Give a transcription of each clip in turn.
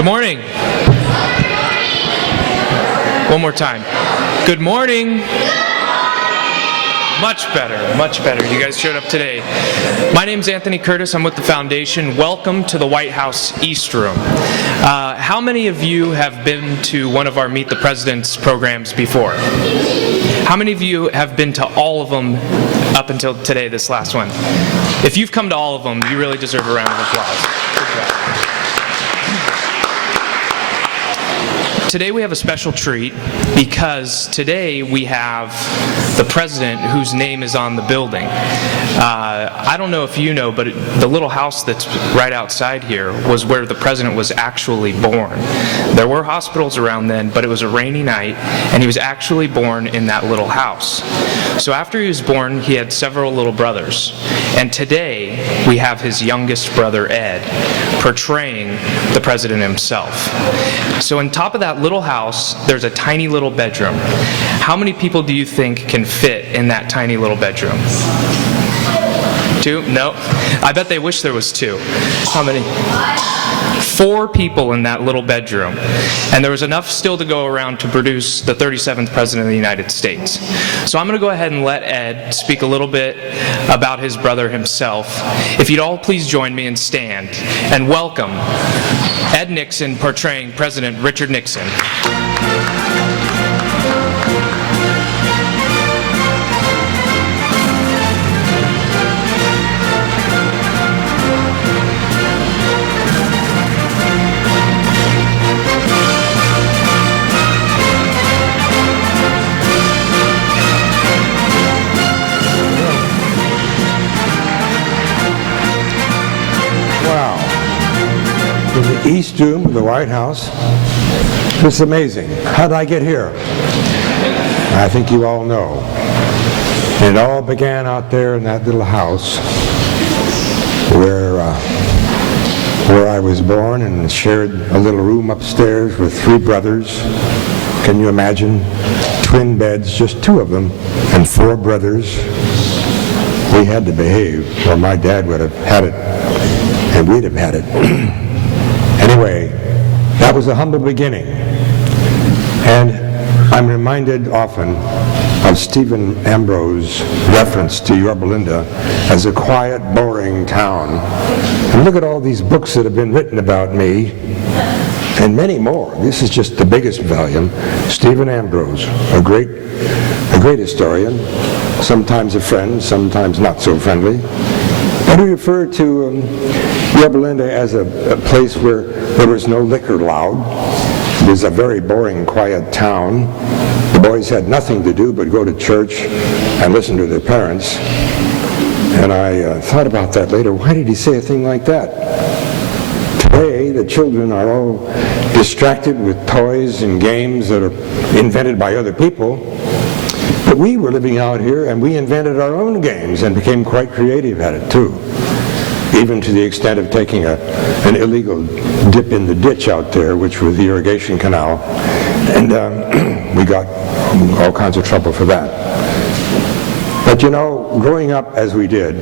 Good morning. One more time. Good morning. Much better, much better. You guys showed up today. My name's Anthony Curtis. I'm with the foundation. Welcome to the White House East Room. How many of you have been to one of our Meet the Presidents programs before? How many of you have been to all of them up until today, this last one? If you've come to all of them, you really deserve a round of applause. Good job. Today we have a special treat because today we have the president whose name is on the building. I don't know if you know, but the little house that's right outside here was where the president was actually born. There were hospitals around then, but it was a rainy night, and he was actually born in that little house. So after he was born, he had several little brothers. And today, we have his youngest brother, Ed, portraying the president himself. So on top of that little house, there's a tiny little bedroom. How many people do you think can fit in that tiny little bedroom? 2? No. I bet they wish there was 2. How many? 4 people in that little bedroom. And there was enough still to go around to produce the 37th President of the United States. So I'm going to go ahead and let Ed speak a little bit about his brother himself. If you'd all please join me and stand and welcome Ed Nixon portraying President Richard Nixon. East Room of the White House. It's amazing. How did I get here? I think you all know. It all began out there in that little house where I was born, and shared a little room upstairs with 3 brothers. Can you imagine? Twin beds, just 2 of them, and 4 brothers. We had to behave, or my dad would have had it, and we'd have had it. Anyway, that was a humble beginning. And I'm reminded often of Stephen Ambrose's reference to Yorba Linda as a quiet, boring town. And look at all these books that have been written about me, and many more. This is just the biggest volume. Stephen Ambrose, a great historian, sometimes a friend, sometimes not so friendly. And we refer to Yorba Linda as a place where there was no liquor allowed. It was a very boring, quiet town. The boys had nothing to do but go to church and listen to their parents. And I thought about that later. Why did he say a thing like that? Today, the children are all distracted with toys and games that are invented by other people. But we were living out here, and we invented our own games and became quite creative at it too, even to the extent of taking an illegal dip in the ditch out there, which was the irrigation canal, and we got all kinds of trouble for that. But you know, growing up as we did,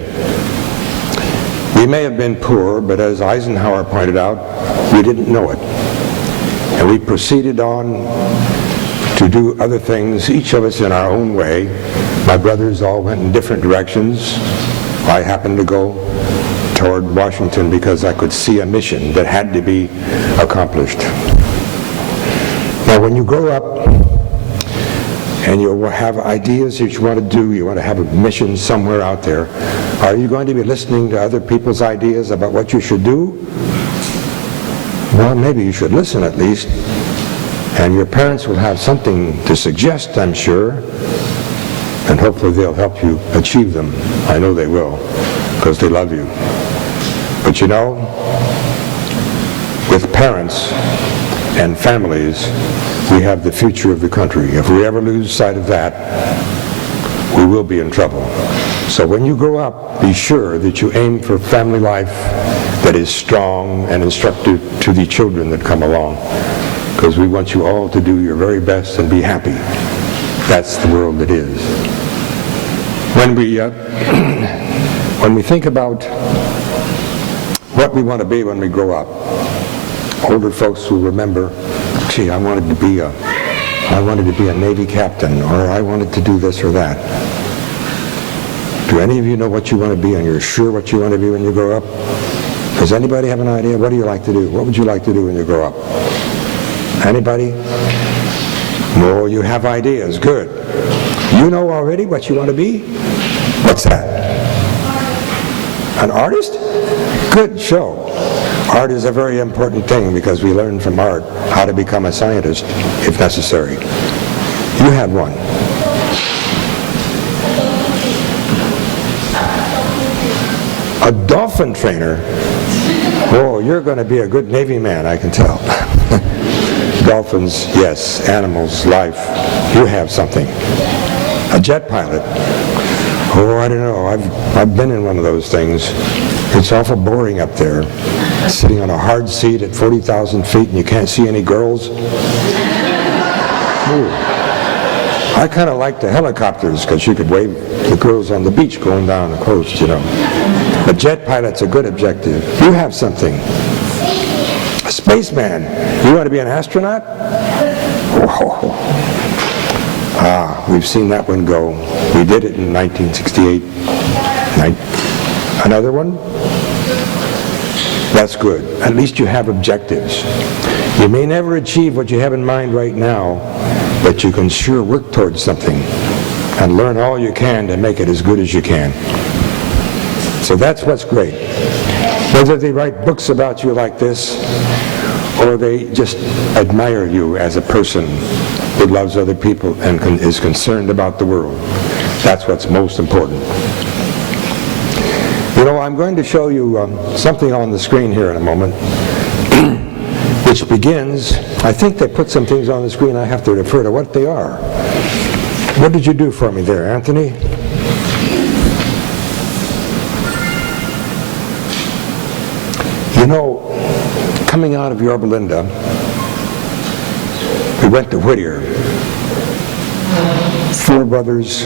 we may have been poor, but as Eisenhower pointed out, we didn't know it. And we proceeded on to do other things, each of us in our own way. My brothers all went in different directions. I happened to go toward Washington because I could see a mission that had to be accomplished. Now, when you grow up and you have ideas that you want to do, you want to have a mission somewhere out there, are you going to be listening to other people's ideas about what you should do? Well, maybe you should listen at least. And your parents will have something to suggest, I'm sure, and hopefully they'll help you achieve them. I know they will, because they love you. But you know, with parents and families, we have the future of the country. If we ever lose sight of that, we will be in trouble. So when you grow up, be sure that you aim for family life that is strong and instructive to the children that come along, because we want you all to do your very best and be happy. That's the world that is. When we think about what we want to be when we grow up, older folks will remember, gee, I wanted to be a Navy captain, or I wanted to do this or that. Do any of you know what you want to be, and you're sure what you want to be when you grow up? Does anybody have an idea? What do you like to do? What would you like to do when you grow up? Anybody? No, you have ideas. Good. You know already what you want to be? What's that? An artist? Good show. Art is a very important thing because we learn from art how to become a scientist if necessary. You have one. A dolphin trainer? Oh, you're going to be a good Navy man, I can tell. Dolphins, yes. Animals, life. You have something. A jet pilot? Oh, I don't know. I've been in one of those things. It's awful boring up there, sitting on a hard seat at 40,000 feet and you can't see any girls. Ooh. I kind of like the helicopters because you could wave the girls on the beach going down the coast, you know. A jet pilot's a good objective. You have something. A spaceman. You want to be an astronaut? Whoa. Ah, we've seen that one go. We did it in 1968. Another one? That's good. At least you have objectives. You may never achieve what you have in mind right now, but you can sure work towards something and learn all you can to make it as good as you can. So that's what's great. Whether they write books about you like this, or they just admire you as a person who loves other people and is concerned about the world, that's what's most important. You know, I'm going to show you something on the screen here in a moment, which begins, I think they put some things on the screen, I have to refer to what they are. What did you do for me there, Anthony? You know, coming out of Yorba Linda, we went to Whittier. 4 brothers.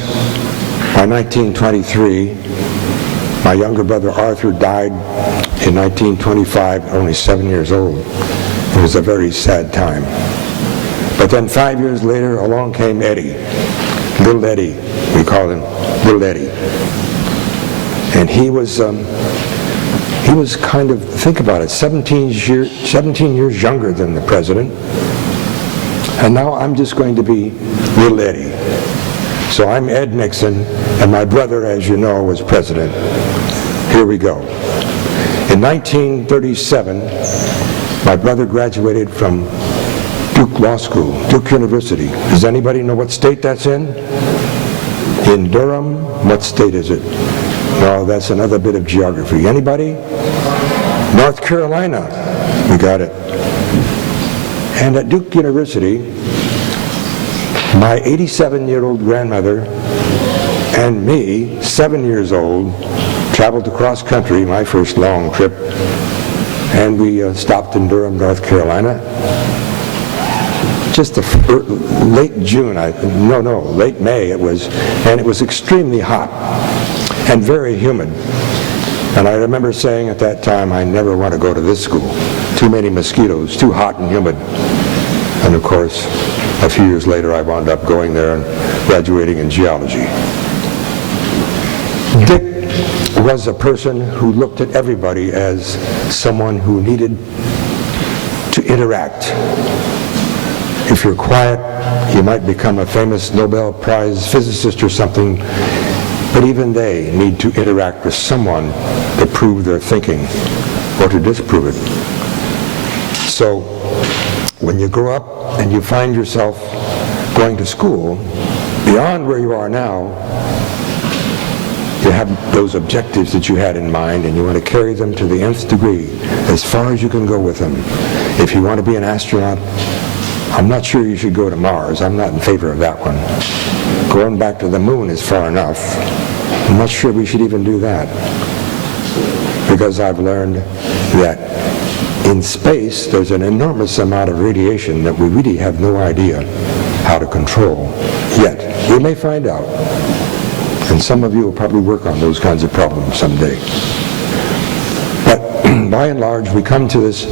By 1923, my younger brother Arthur died in 1925, only 7 years old. It was a very sad time. But then 5 years later, along came Eddie. Little Eddie, we called him Little Eddie. And he was kind of, think about it, 17 years younger than the president. And now I'm just going to be Little Eddie. So I'm Ed Nixon, and my brother, as you know, was president. Here we go. In 1937, my brother graduated from Duke Law School, Duke University. Does anybody know what state that's in? In Durham. What state is it? No, that's another bit of geography. Anybody? North Carolina. We got it. And at Duke University, my 87-year-old grandmother and me, 7 years old, traveled across country, my first long trip, and we stopped in Durham, North Carolina. Just late June, late May it was, and it was extremely hot and very humid. And I remember saying at that time, I never want to go to this school. Too many mosquitoes, too hot and humid. And of course, a few years later, I wound up going there and graduating in geology. Dick was a person who looked at everybody as someone who needed to interact. If you're quiet, you might become a famous Nobel Prize physicist or something, but even they need to interact with someone to prove their thinking or to disprove it. So when you grow up and you find yourself going to school, beyond where you are now, you have those objectives that you had in mind and you want to carry them to the nth degree, as far as you can go with them. If you want to be an astronaut, I'm not sure you should go to Mars. I'm not in favor of that one. Going back to the moon is far enough. I'm not sure we should even do that. Because I've learned that in space, there's an enormous amount of radiation that we really have no idea how to control yet. We may find out. And some of you will probably work on those kinds of problems someday. But by and large, we come to this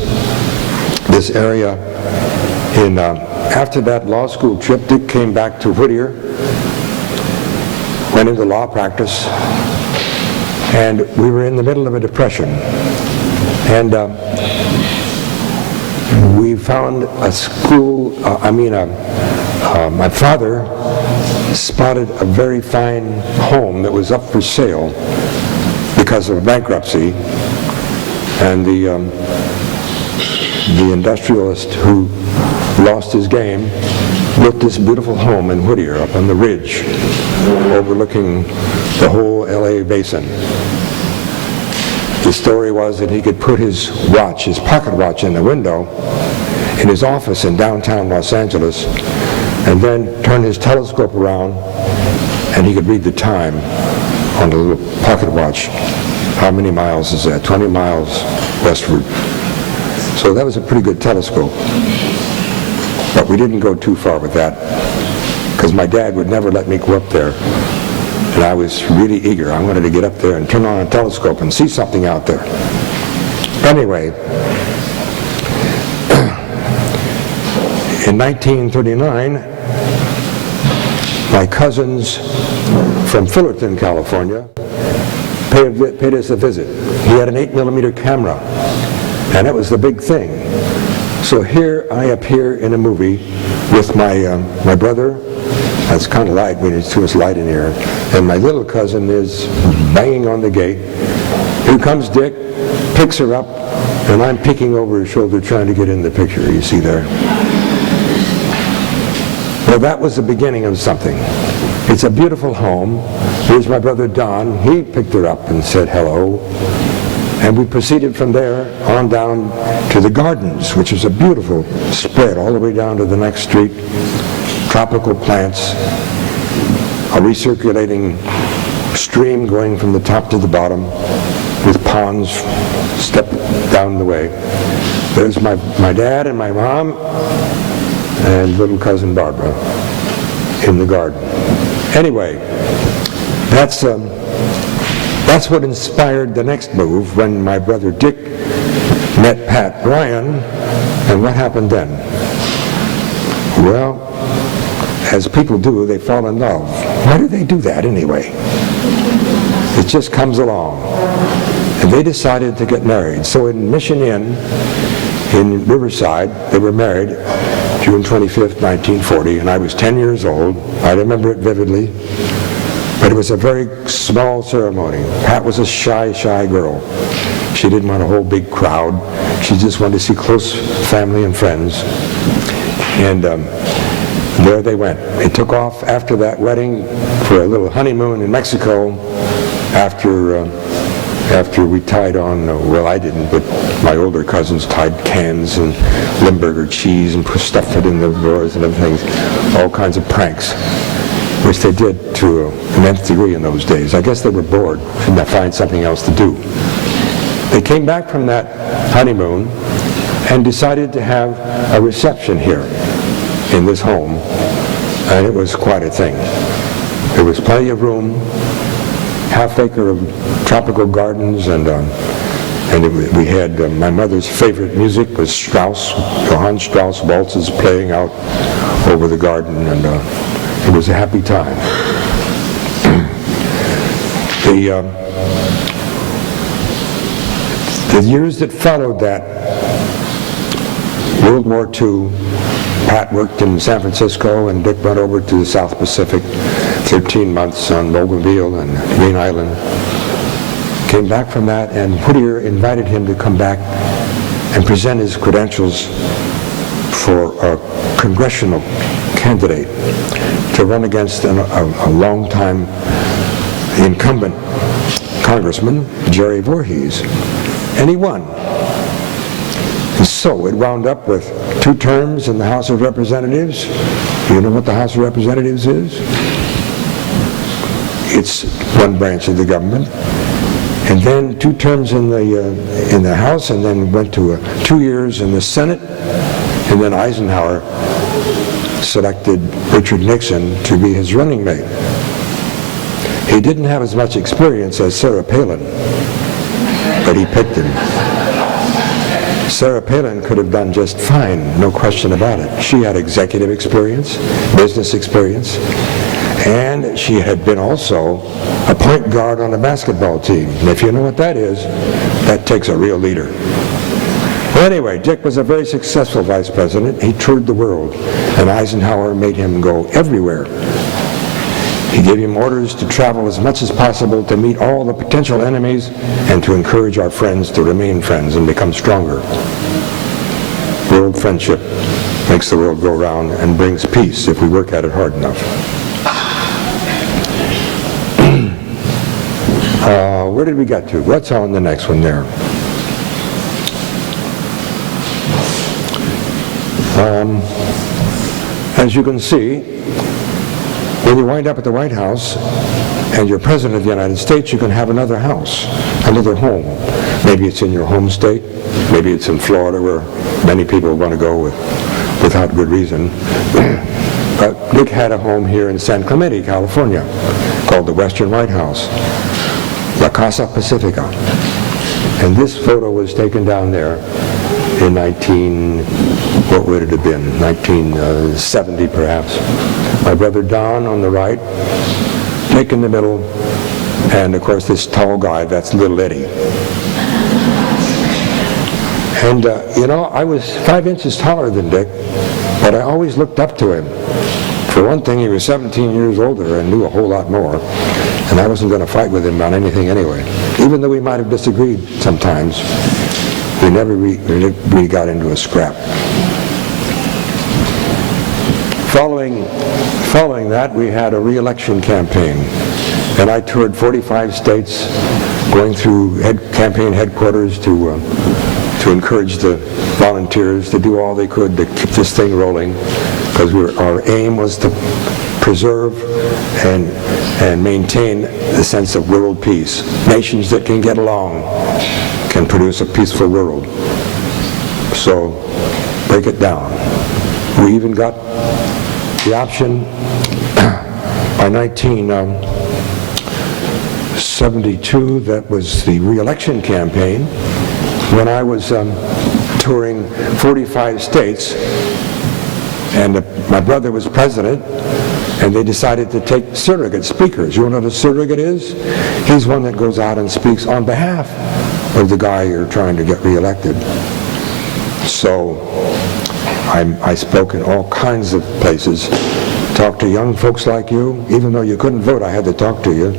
this area. After that law school trip, Dick came back to Whittier, went into law practice, and we were in the middle of a depression. And we found a school, my father spotted a very fine home that was up for sale because of bankruptcy, and the industrialist who lost his game built this beautiful home in Whittier up on the ridge overlooking the whole LA basin. The story was that he could put his watch, his pocket watch, in the window in his office in downtown Los Angeles, and then turn his telescope around and he could read the time on the little pocket watch. How many miles is that? 20 miles westward. So that was a pretty good telescope. But we didn't go too far with that, because my dad would never let me go up there. And I was really eager. I wanted to get up there and turn on a telescope and see something out there. Anyway, in 1939, my cousins from Fullerton, California, paid us a visit. He had an 8mm camera, and it was the big thing. So here I appear in a movie with my brother. It's kind of light when it's too much light in here. And my little cousin is banging on the gate. Here comes Dick, picks her up, and I'm peeking over his shoulder trying to get in the picture, you see there. Well, that was the beginning of something. It's a beautiful home. Here's my brother Don. He picked her up and said hello. And we proceeded from there on down to the gardens, which is a beautiful spread all the way down to the next street. Tropical plants, a recirculating stream going from the top to the bottom with ponds step down the way. There's my dad and my mom and little cousin Barbara in the garden. Anyway, that's what inspired the next move when my brother Dick met Pat Bryan. And what happened then? Well, as people do, they fall in love. Why do they do that anyway? It just comes along. And they decided to get married. So in Mission Inn in Riverside, they were married June 25th, 1940, and I was 10 years old. I remember it vividly. But it was a very small ceremony. Pat was a shy girl. She didn't want a whole big crowd. She just wanted to see close family and friends. And there they went. They took off after that wedding for a little honeymoon in Mexico after we tied on, well, I didn't, but my older cousins tied cans and Limburger cheese and stuffed it in the drawers and everything, all kinds of pranks, which they did to an nth degree in those days. I guess they were bored, couldn't find something else to do. They came back from that honeymoon and decided to have a reception here in this home, and it was quite a thing. There was plenty of room, half-acre of tropical gardens, and we had my mother's favorite music was Strauss, Johann Strauss waltzes playing out over the garden, and it was a happy time. The years that followed that, World War II, Pat worked in San Francisco and Dick went over to the South Pacific, 13 months on Bougainville and Green Island. Came back from that, and Whittier invited him to come back and present his credentials for a congressional candidate to run against a long-time incumbent congressman, Jerry Voorhees, and he won. And so it wound up with 2 terms in the House of Representatives. You know what the House of Representatives is? It's one branch of the government. And then 2 terms in the House, and then went to 2 years in the Senate, and then Eisenhower selected Richard Nixon to be his running mate. He didn't have as much experience as Sarah Palin, but he picked him. Sarah Palin could have done just fine, no question about it. She had executive experience, business experience, and she had been also a point guard on a basketball team. And if you know what that is, that takes a real leader. Well, anyway, Dick was a very successful vice president. He toured the world, and Eisenhower made him go everywhere. He gave him orders to travel as much as possible to meet all the potential enemies and to encourage our friends to remain friends and become stronger. World friendship makes the world go round and brings peace if we work at it hard enough. Where did we get to? What's on the next one there? As you can see, when you wind up at the White House and you're President of the United States, you can have another house, another home. Maybe it's in your home state, maybe it's in Florida where many people want to go without good reason. But Dick had a home here in San Clemente, California, called the Western White House, La Casa Pacifica. And this photo was taken down there in 1970 perhaps. My brother Don on the right, Dick in the middle, and of course this tall guy, that's little Eddie. And you know, I was 5 inches taller than Dick, but I always looked up to him. For one thing, he was 17 years older and knew a whole lot more, and I wasn't going to fight with him on anything anyway. Even though we might have disagreed sometimes, we never really got into a scrap. Following that, we had a re-election campaign, and I toured 45 states, going through campaign headquarters to encourage the volunteers to do all they could to keep this thing rolling, because our aim was to preserve and maintain the sense of world peace. Nations that can get along can produce a peaceful world. So, break it down. We even got the option by 1972, that was the re-election campaign, when I was touring 45 states, and my brother was president, and they decided to take surrogate speakers. You know what a surrogate is? He's one that goes out and speaks on behalf of the guy you're trying to get re-elected. So I spoke in all kinds of places, talked to young folks like you. Even though you couldn't vote, I had to talk to you.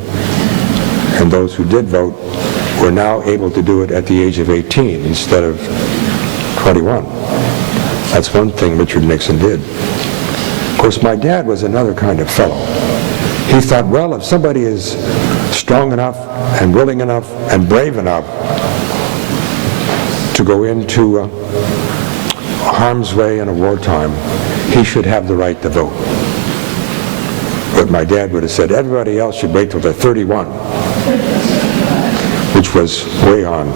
And those who did vote were now able to do it at the age of 18 instead of 21. That's one thing Richard Nixon did. Of course, my dad was another kind of fellow. He thought, well, if somebody is strong enough and willing enough and brave enough to go into harm's way in a wartime, he should have the right to vote. But my dad would have said everybody else should wait till they're 31, which was way on.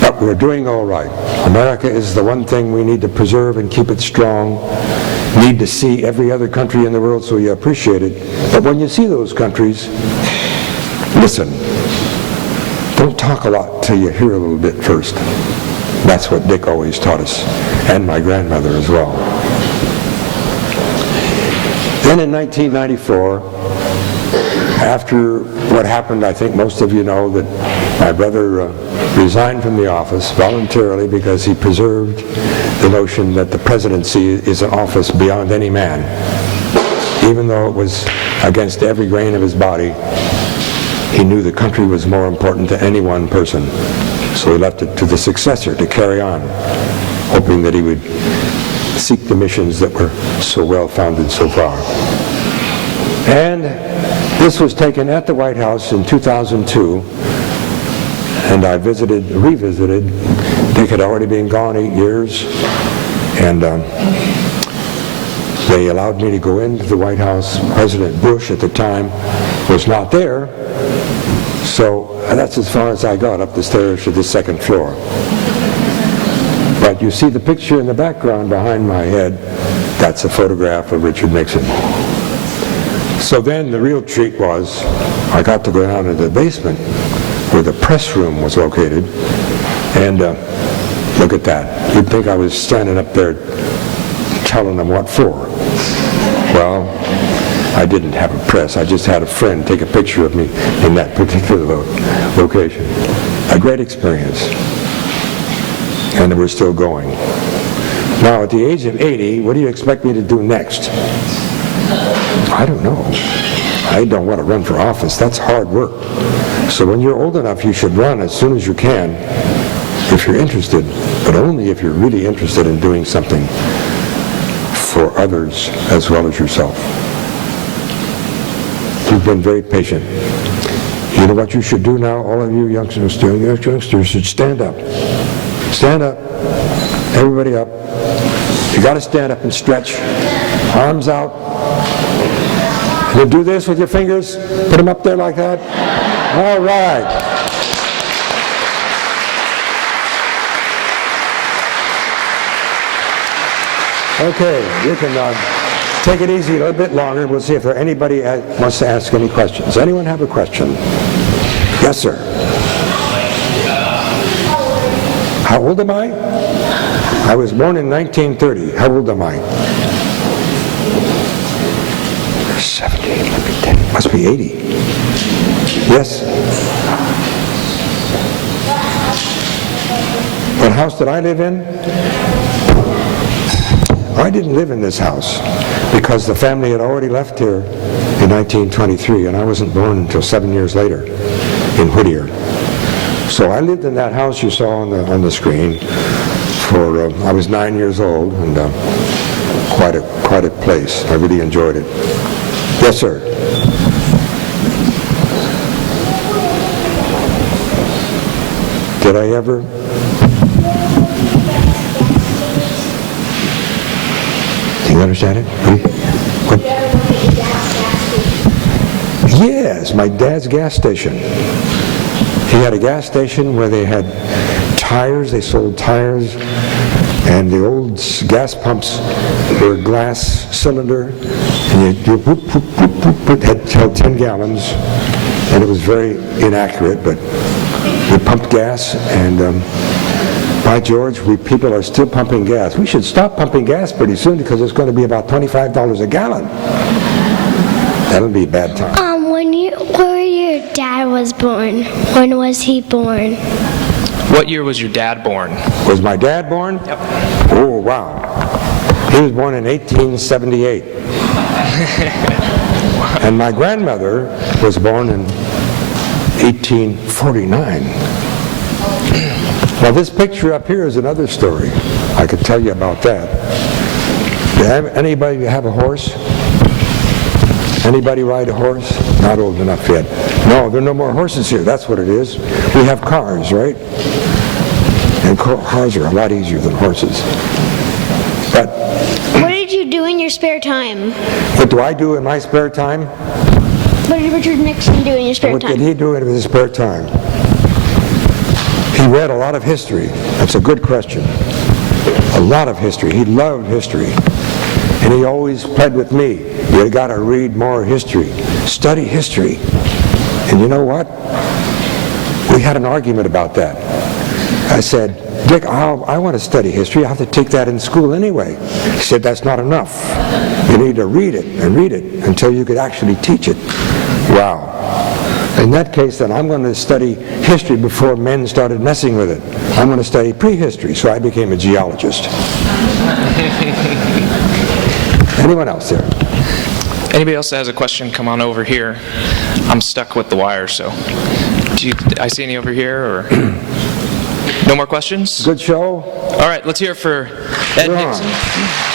But we're doing all right. America is the one thing we need to preserve and keep it strong. Need to see every other country in the world so you appreciate it. But when you see those countries, listen. Don't talk a lot till you hear a little bit first. That's what Dick always taught us, and my grandmother as well. Then in 1994, after what happened, I think most of you know that my brother resigned from the office voluntarily because he preserved the notion that the presidency is an office beyond any man. Even though it was against every grain of his body, he knew the country was more important to any one person. So he left it to the successor to carry on, hoping that he would seek the missions that were so well founded so far. And this was taken at the White House in 2002, and I revisited. Dick had already been gone 8 years, and they allowed me to go into the White House. President Bush at the time was not there, so that's as far as I got, up the stairs to the second floor. But you see the picture in the background behind my head, that's a photograph of Richard Nixon. So then the real treat was, I got to go down to the basement where the press room was located, and Look at that. You'd think I was standing up there telling them what for. Well, I didn't have a press. I just had a friend take a picture of me in that particular location. A great experience. And we're still going. Now, at the age of 80, what do you expect me to do next? I don't know. I don't want to run for office. That's hard work. So when you're old enough, you should run as soon as you can if you're interested, but only if you're really interested in doing something for others as well as yourself. You've been very patient. You know what you should do now, all of you youngsters should stand up. Stand up. Everybody up. You got to stand up and stretch. Arms out. You do this with your fingers. Put them up there like that. All right. Okay, you can take it easy a little bit longer. We'll see if there anybody wants to ask any questions. Anyone have a question? Yes, sir. How old am I? I was born in 1930. How old am I? 70, must be 80. Yes? What house did I live in? I didn't live in this house because the family had already left here in 1923, and I wasn't born until 7 years later in Whittier. So I lived in that house you saw on the screen for I was 9 years old, and quite a place. I really enjoyed it. Yes, sir. Did I ever? Do you understand it? What? Yes, my dad's gas station. He had a gas station where they had tires. They sold tires, and the old gas pumps were a glass cylinder, and you whoop, whoop, whoop, whoop, whoop, held 10 gallons, and it was very inaccurate, but we pumped gas, and by George, people are still pumping gas. We should stop pumping gas pretty soon because it's going to be about $25 a gallon. That'll be a bad time. Where your dad was born, when was he born? What year was your dad born? Was my dad born? Yep. Oh, wow. He was born in 1878. And my grandmother was born in 1849. Now, this picture up here is another story. I could tell you about that. Anybody have a horse? Anybody ride a horse? Not old enough yet. No, there are no more horses here. That's what it is. We have cars, right? And cars are a lot easier than horses. But What did you do in your spare time? what do I do in my spare time? What did Richard Nixon do in your spare What did time? he do in his spare time? He read a lot of history. That's a good question. A lot of history. He loved history. And he always pled with me, you got to read more history. Study history. And you know what? We had an argument about that. I said, Dick, I want to study history. I have to take that in school anyway. He said, that's not enough. You need to read it and read it until you could actually teach it. Wow. In that case, then, I'm going to study history before men started messing with it. I'm going to study prehistory, so I became a geologist. Anyone else there? Anybody else that has a question, come on over here. I'm stuck with the wire, so. I see any over here, or? No more questions? Good show? All right, let's hear it for Ed You're on. Nixon.